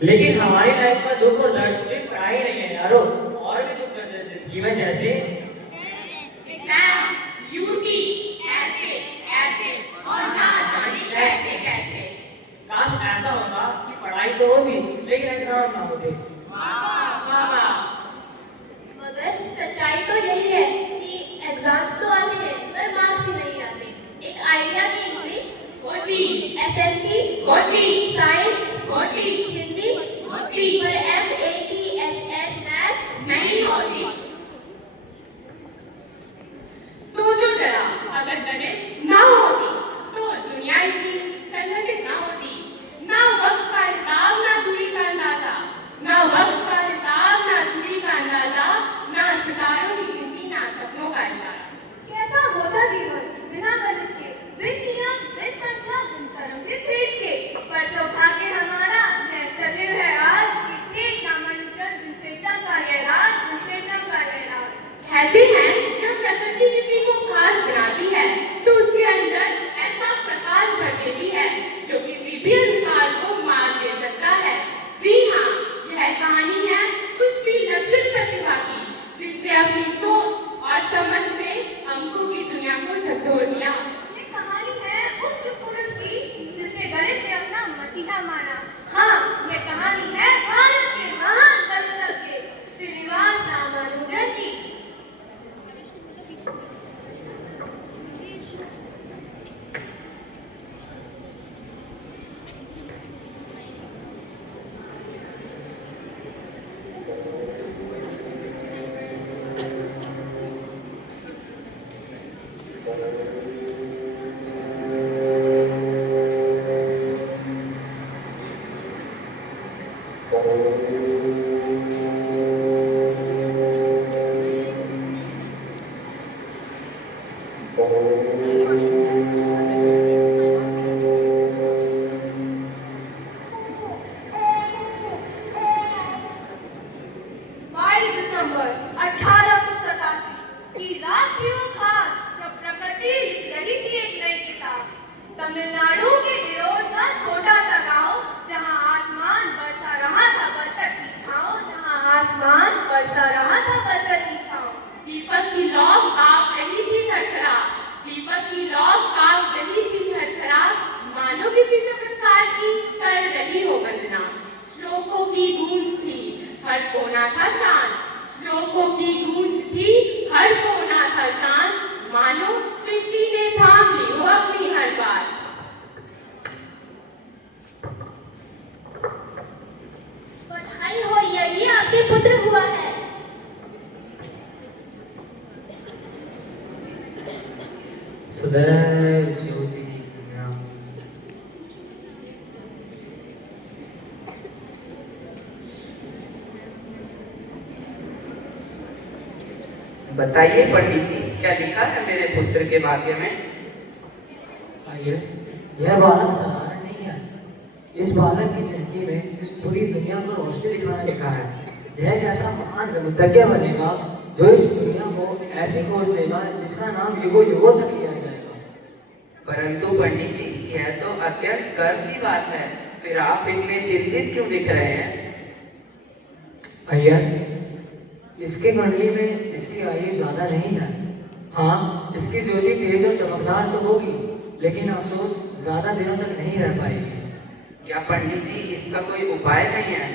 लेकिन हमारी लाइफ का दुख और दर्द सिर्फ पढ़ाई नहीं है यारो, और भी दुख दर्द है जीवन जैसे एग्जाम, यूटी, ऐसे ऐसे और ना जाने कैसे कैसे। काश ऐसा होता कि पढ़ाई तो होगी लेकिन एग्जाम ना होते। बाबा मगर सच्चाई तो यही है कि एग्जाम्स तो आते हैं पर मार्क्स ही नहीं आते। एक आइडिया की इंग्लिश होती, एसएससी होती, साइंस होती, हिंदी होती, पर MATS मैथ्स नहीं होती। सोचो जरा, अगर गणित ना होती तो दुनिया इतनी संगठित ना होती। ना वक्त का हिसाब, ना दूरी का अंदाजा, ना वक्त का हिसाब, ना दूरी का अंदाजा, ना सितारों की गिनती, ना सपनों का इशारा। कैसा होता जीवन बिना गणित के, बिन नियम, बिन संख्या, बिन तरंगित पेट के। पर सौभाग्य हमारा है सदैव है आज कि थे रामानुजन जिनसे चमका ये राज, जिनसे चमका ये राज। कहते हैं जब प्रकृति किसी को खास बनाती है तो उसके अंदर ऐसा प्रकाश भर देती है जो किसी भी अंधकार को मार दे सकता है। जी हाँ, यह कहानी है उस विलक्षण प्रतिभा की जिसने अपनी सोच और समझ से अंकों की दुनिया को झकझोर दिया। ये कहानी है उस पुरुष की जिसने गणित में अपना मसीहा माना। हाँ, ये कहानी है भारत के महान गणितज्ञ श्रीनिवास रामानुजन की। तमिलनाडु के विरोध था छोटा सा गांव जहां आसमान बरसा रहा था बरकत की छांव, जहां आसमान बरसा रहा था बरकत की छांव। दीपक की लौ कांप रही थी थरथरा, दीपक की लौ कांप रही थी थरथरा, मानो किसी चमत्कार की कर रही हो वंदना। श्लोकों की गूंज थी, हर कोना था शान, श्लोकों की गूंज थी, हर कोना था शान, मानो सृष्टि ने थाम ली हो अपनी हर बात। बधाई हो, यही आपके पुत्र हुआ है। सदैव ज्योति की दुनिया। बताइए पंडित जी, क्या लिखा है मेरे पुत्र के भाग्य में? आइए, यह बालक साधारण नहीं है। इस बालक की जिंदगी में इस पूरी दुनिया को रोशनी दिखाने लिखा है। यह एक ऐसा महान गणितज्ञ बनेगा जो इस दुनिया को ऐसी खोज देगा जिसका नाम युगों युगों तक लिया जाएगा। परंतु पंडित जी, यह तो अत्यंत गर्व की बात है, फिर आप इतने चिंतित क्यों दिख रहे हैं? भैया, इसकी मंडली में इसकी आयु ज्यादा नहीं है। हाँ, इसकी ज्योति तेज और चमकदार तो होगी, लेकिन अफसोस ज्यादा दिनों तक नहीं रह पाएगी। क्या पंडित जी, इसका कोई उपाय नहीं है?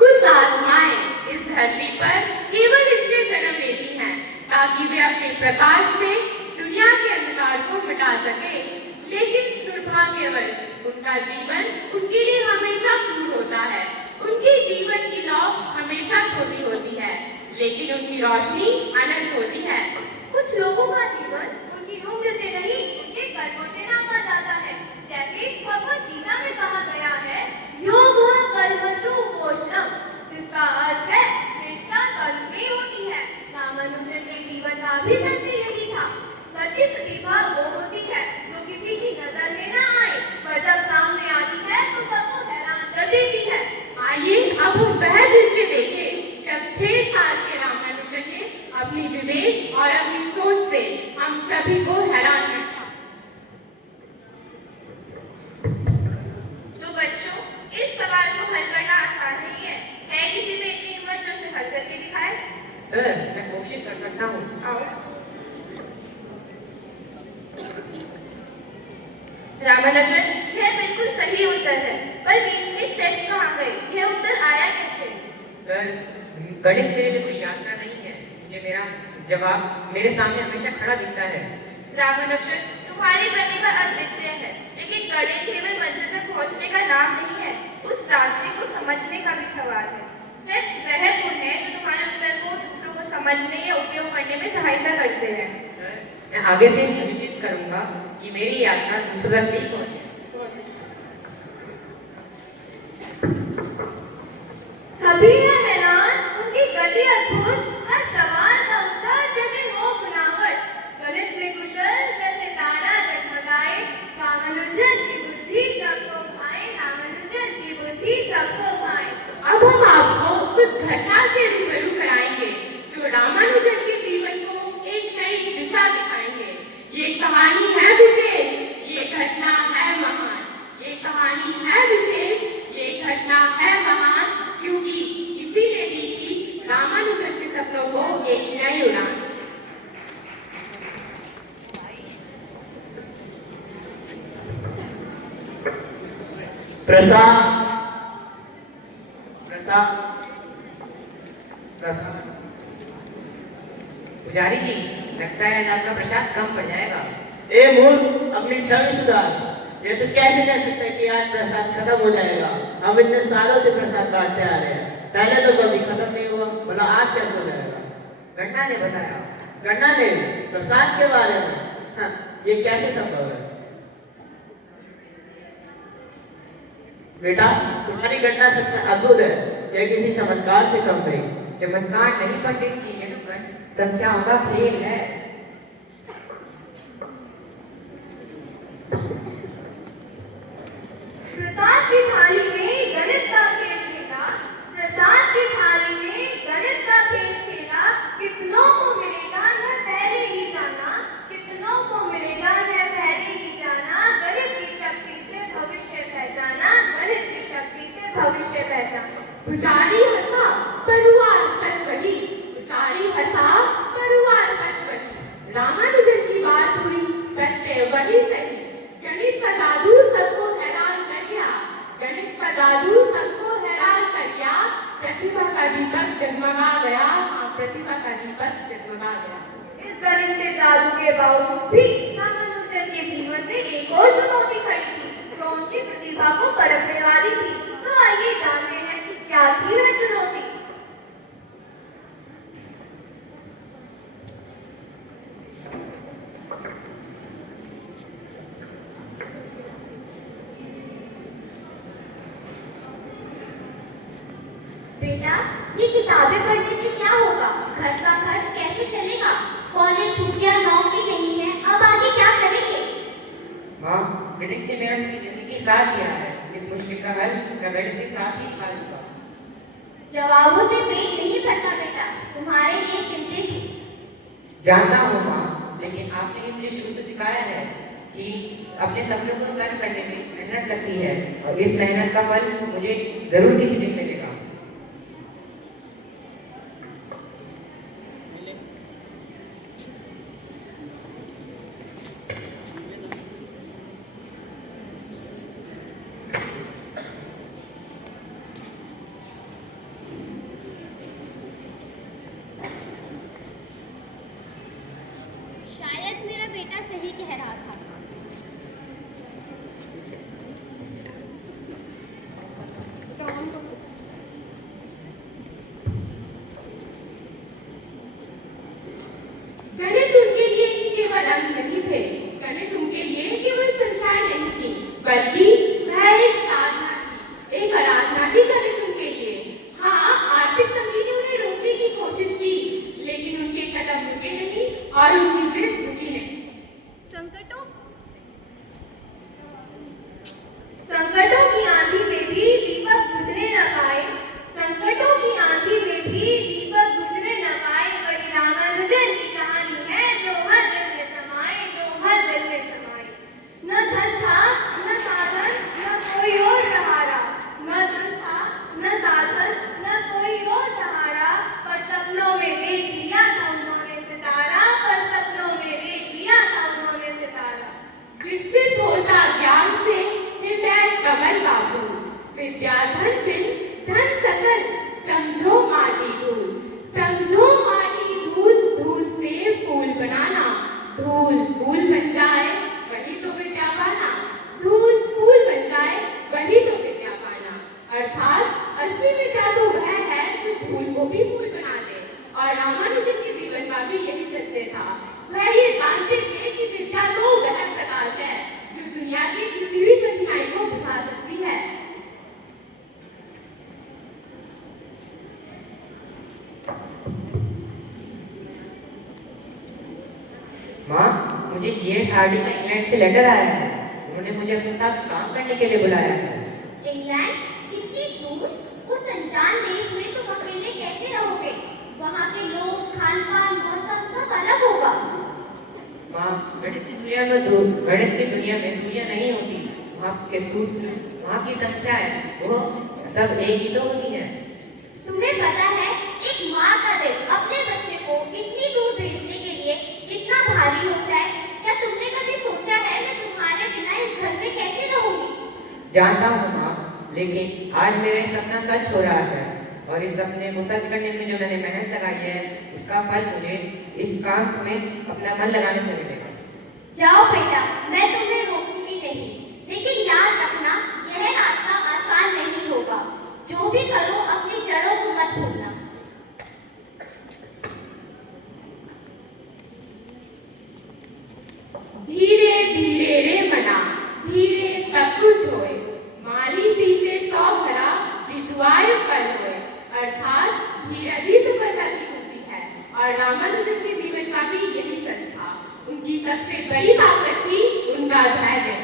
कुछ आत्माएं इस धरती पर केवल इसलिए जन्म लेती हैं ताकि वे अपने प्रकाश से दुनिया के अंधकार को मिटा सके, लेकिन दुर्भाग्यवश उनका जीवन उनके लिए हमेशा क्रूर होता है। उनके जीवन की लौ हमेशा छोटी होती है, लेकिन उनकी रोशनी अनंत होती है। हम सभी को हैरान करता। तो बच्चों, इस सवाल को हल करना आसान नहीं है। किसी में इतनी हिम्मत जो उसे हल करके दिखाए? सर, मैं कोशिश कर सकता हूँ। आओ। रामानुजन, यह बिल्कुल सही उत्तर है, पर बीच में स्टेप्स कहाँ गए? यह उत्तर आया कैसे? सर, गणित मेरे लिए कोई यात्रा नहीं है। मुझे मेरा जवाब मेरे सामने हमेशा खड़ा दिखता है। रामानुजन, तुम्हारी प्रतिभा अद्वितीय है, लेकिन गणित केवल मंजिल तक पहुंचने का नाम नहीं है, उस रास्ते को समझने का भी सवाल है। स्टेप्स वह गुण है जो तुम्हारे उत्तर को दूसरों को समझने या उपयोग करने में सहायता करते हैं। सर, मैं आगे से सुनिश्चित करूंगा कि मेरी यात्रा दूसरों तक नहीं पहुंचे। सभी हैं हैरान, उनकी गति अद्भुत, हर सवाल का उत्तर जैसे हो बनावट। गणित में कुशल जैसे तारा जगमगाए, रामानुजन की बुद्धि सबको भाए, रामानुजन की बुद्धि सबको भाए। अब हम आपको उस घटना से रूबरू कराएंगे जो रामानुजन के जीवन को एक नई दिशा दिखाएंगे। ये कहानी है विशेष, ये घटना है महान। ये कहानी है विशेष, ये घटना है महान, क्योंकि इसी ने दी थी रामानुजन के सपनों को एक नई उड़ान। प्रसाद, प्रसाद, प्रसाद। पुजारी जी, लगता है आज आपका प्रसाद कम पड़ जाएगा। ए मूर्ख, अपनी छवि सुधार। ये तो कैसे कह सकते हैं कि आज प्रसाद खत्म हो जाएगा? हम इतने सालों से प्रसाद बांटते आ रहे हैं, पहले तो कभी खत्म नहीं हुआ, बोला आज कैसे हो जाएगा? गन्ना ने बताया। गन्ना ने प्रसाद के बारे में? हाँ, ये कैसे संभव है? बेटा, तुम्हारी घटना सच में अद्भुत है, यह किसी चमत्कार से कम नहीं। चमत्कार नहीं पंडित जी, ये तो संख्याओं का खेल है। प्रसाद की थाली में गणित का खेल खेला, प्रसाद की थाली में गणित का खेल खेला। कितनों को मिलेगा यह पहले ही जाना, कितनों को मिलेगा यह पहले ही जाना। गणित की शक्ति से भविष्य पहचाना, गणित की शक्ति से भविष्य पहचाना। पुजारी हंसा पर हुआ सच वही, पुजारी हंसा पर हुआ सच वही। रामानुजन की बात हुई सत्य वही सही। गणित का जादू सबको हैरान कर दिया, गणित का जादू सबको हैरान कर दिया। प्रतिभा का दीपक जगमगा गया, हाँ, प्रतिभा का दीपक जगमगा गया। इस गणित के जादू के बावजूद भी रामानुजन के जीवन में एक और चुनौती खड़ी थी जो उनकी प्रतिभा को परखने वाली थी। तो आइए जानते हैं कि क्या थी वह चुनौती। बेटा, ये किताबें पढ़ने से क्या होगा? घर का खर्च कैसे चलेगा? कॉलेज छूट गया, नौकरी नहीं है, अब आगे क्या करेंगे? माँ, गणित ने मेरा जिंदगी साथ दिया है। इस मुश्किल का हल मैं गणित के साथ ही निकालूंगा। जवाबों से पेट नहीं भरता बेटा, तुम्हारे लिए चिंतित थी। जानता हूँ माँ, लेकिन आपने ही मुझे शुरू से सिखाया है कि अपने सपनों को सच करने में मेहनत लगती है, और इस मेहनत का फल मुझे जरूर किसी दिन मिलेगा। शायद मेरा बेटा सही कह रहा था। तो विद्या पाना, धूल फूल बन जाए वही तो विद्या पाना। अर्थात असली विद्या तो वह है जो धूल को भी फूल बना दे। और रामानुजन के जीवन का भी यही सत्य था। वह ये जानते थे कि विद्या तो वह प्रकाश है जो दुनिया की किसी भी कठिनाई को बुझा सकती है। माँ, मुझे जीएफ हार्डी का इंग्लैंड से लेटर आया है। उन्होंने मुझे अपने साथ काम करने के लिए बुलाया है। इंग्लैंड? इतनी दूर? उस अनजान देश में तुम अकेले कैसे रहोगे? वहाँ के लोग, खान पान, मौसम सब अलग होगा। माँ, गणित की दुनिया में दूरियां नहीं होती। वहाँ के सूत्र, वहाँ की संख्याएं, वो सब एक ही तो होती है। तुम्हें पता है एक माँ का दिल अपने बच्चे को इतनी दूर भेजने के लिए कितना भारी होता है? क्या तुमने कभी सोचा है मैं तुम्हारे बिना इस घर में कैसे रहूंगी? जानता हूँ माँ, लेकिन आज मेरा सपना सच हो रहा है और इस सपने को सच करने में जो मैंने मेहनत लगाई है उसका फल मुझे इस काम में अपना मन लगाने से मिलेगा। जाओ बेटा, मैं तुम्हें रोकूंगी नहीं, लेकिन याद रखना यह रास्ता आसान नहीं होगा। जो भी करो अपनी जड़ों को मत भूलना। धीरे धीरे रे मना, धीरे सब कुछ होए, माली सींचे 100 घड़ा, ऋतुआय फल होए। अर्थात धीरज ही सफलता की कुंजी है। और रामानुजन के जीवन का भी यही सच था। उनकी सबसे बड़ी ताकत थी उनका धैर्य।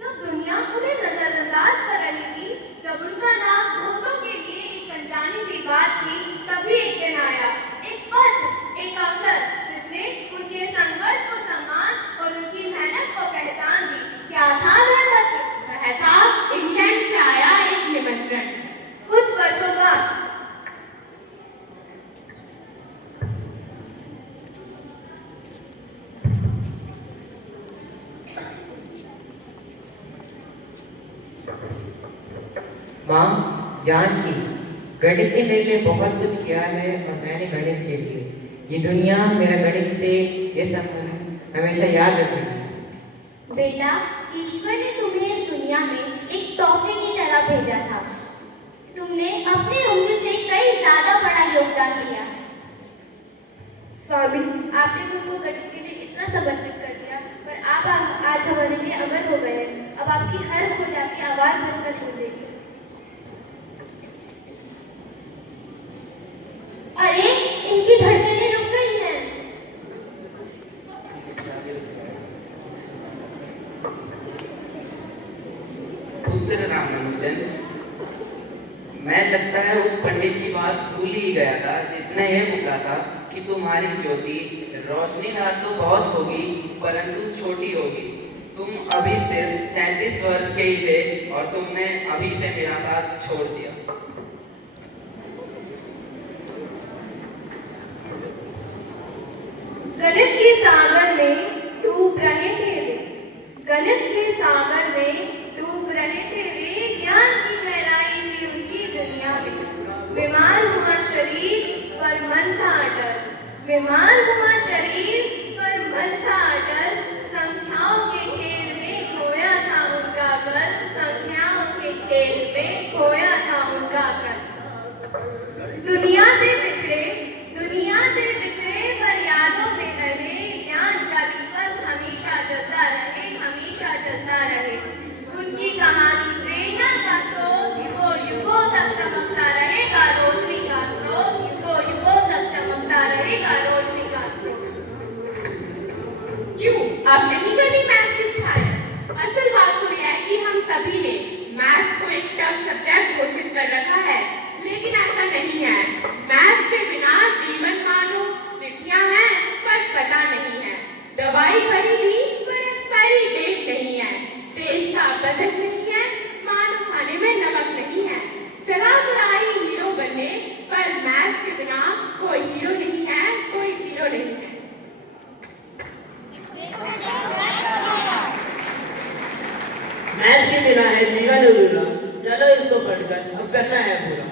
जब दुनिया उन्हें नजरअंदाज कर रही थी, जब उनका नाम बहुतों के लिए एक अनजानी सी बात थी, तभी एक दिन आया, एक पथ, एक अवसर जिसने उनके संघर्ष को सम्मान और उनकी मेहनत को पहचान दी। क्या था वह पथ? वह था इंग्लैंड से आया एक निमंत्रण। कुछ वर्षों बाद माँ, जानकी, गणित ने मेरे लिए बहुत कुछ किया है और मैंने गणित के लिए। ये दुनिया मेरा गणित से ये संबंध हमेशा याद रखेगी। बेटा, ईश्वर ने तुम्हें इस दुनिया में एक तोहफे की तरह भेजा था। तुमने अपनी उम्र से कई ज्यादा बड़ा योगदान दिया। स्वामी, आपने मुझको गणित के लिए इतना समर्पित कर दिया, पर आप आज हमारे लिए अमर हो गए हैं। अब आपकी हर पूजा की आवाज बनकर सुनेगी। अरे, इनकी धड़कनें रुक गई हैं। पुत्र रामानुजन, मैं लगता है उस पंडित की बात भूल ही गया था जिसने यह बोला था कि तुम्हारी ज्योति रोशनीदार तो बहुत होगी परंतु छोटी होगी। तुम अभी सिर्फ 33 वर्ष के ही थे और तुमने अभी से मेरा साथ छोड़ दिया। गणित के सागर में डूब रहे थे वे, गणित के सागर में डूब रहे थे वे, ज्ञान की गहराई थी उनकी दुनिया में। बीमार हुआ शरीर पर मन था अटल, बीमार हुआ शरीर पर मन था अटल। संख्याओं के खेल में खोया था उनका कल, संख्याओं के खेल में खोया था उनका कल। दुनिया से बिछड़े पर यादों में रहे, ज्ञान का दीपक हमेशा जलता रहे, हमेशा जलता रहे। उनकी कहानी प्रेरणा का स्रोत युगों युगों तक चमकता रहेगा, रोशनी का स्रोत युगों युगों तक चमकता रहेगा, रोशनी का स्रोत। क्यों अब नहीं करनी मैथ्स की शिकायत? असल बात तो यह है कि हम सभी ने मैथ्स को एक टफ सब्जेक्ट घोषित कर रखा है, लेकिन ऐसा नहीं है। मैथ्स के बिना जीवन मानो, चिट्ठियां हैं पर पता नहीं है, दवाई खरीदी पर एक्सपायरी डेट नहीं है, देश का बजट नहीं है, मानो खाने में नमक नहीं है। चला बुराई हीरो बनने, पर मैथ्स के बिना कोई हीरो नहीं है, कोई हीरो नहीं है। मैथ्स के बिना है जीवन अधूरा। चलो इसको पढ़कर अब करना है पूरा।